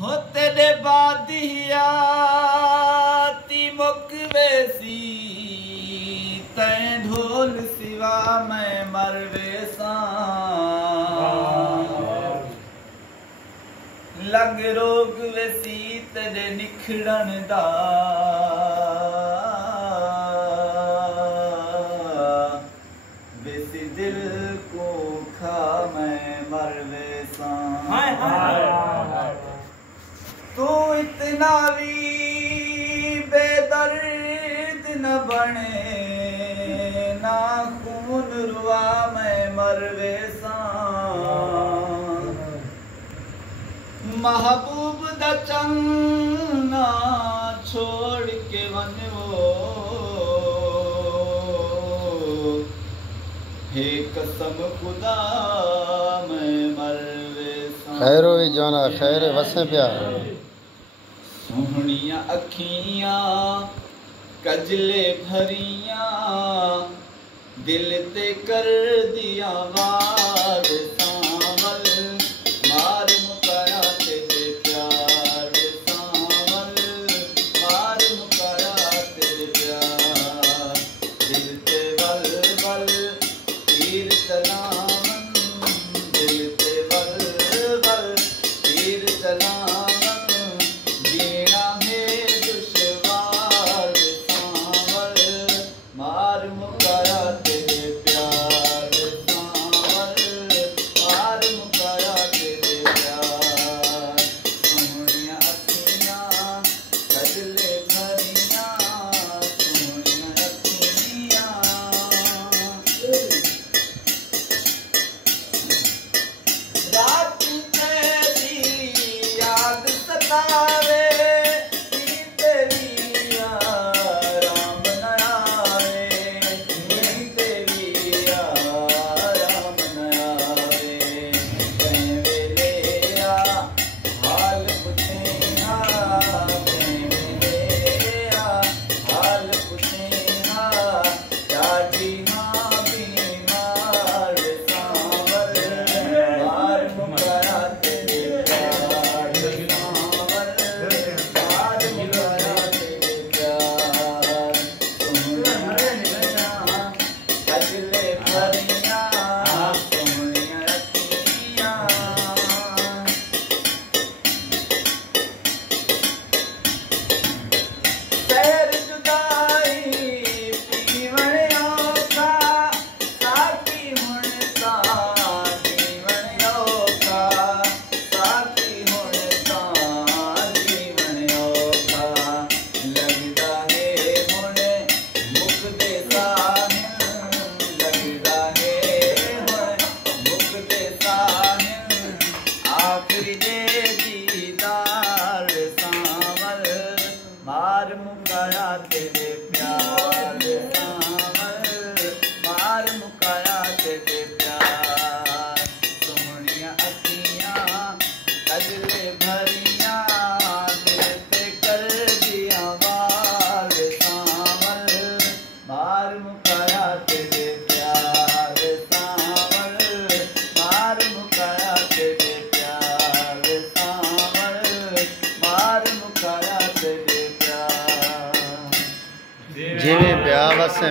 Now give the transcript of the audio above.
हो तेरे बादियाती मुकवेसी तैं ढोल सिवा मैं मरवेसा लग रोग वेसी तेरे निखड़न दा वेसी दिल को खा मैं मरवेसा तू इतना भी बेदर्द न बने ना खून रुआ मैं मरवेसा महबूब दा चंगा छोड़ के वनवो हे कसम खुदा मैं मरवेसा खैरो ही जाना खैर वसे प्या सोहणिया अखियां कजले भरियां दिल ते कर दिया वार सावल मार मुकाया तेरे प्यार सावल मार मुकाया तेरे प्यार दिल ते वल वल तीर चलावन दिल ते वल वल तीर चलावन जीना है दुश्वार सावल मार मुकाया तेरे प्यार सावल मार मुकाया तेरे प्यार सोहणिया अखियां कजले भरियां सोहणिया अखियां रात तेरी याद सतावे तेरी राम न आवे तेरी राम न आवे कहीं वेले हाल पुछेना कहीं वेले हाल पुछेना डाडी मां बीमार सावल मार मुकाया तेरे प्यार सावल मार मुकाया तेरे प्यार सोहणिया कजले भरियां सोहणिया अखियां सैर जुदाई पीवण औखा साथी हुण तां जीवन औखा साथी हुण तां जीवन औखा लगदा है हुण मुकदे साहिल लगदा है हुण मुकदे साहिल आखिरी दे दीदार सावल मार मुकाया तेरे प्यार सावल मार मुकाया तेरे प्यार सोहणिया अखियां कजले भरियां दिल ते कर दिया वार सावल मार मुकाया तेरे प्यार सावल मार मुकाया तेरे प्यार सावल मार मुकाया तेरे प्यार जिवें प्या वसे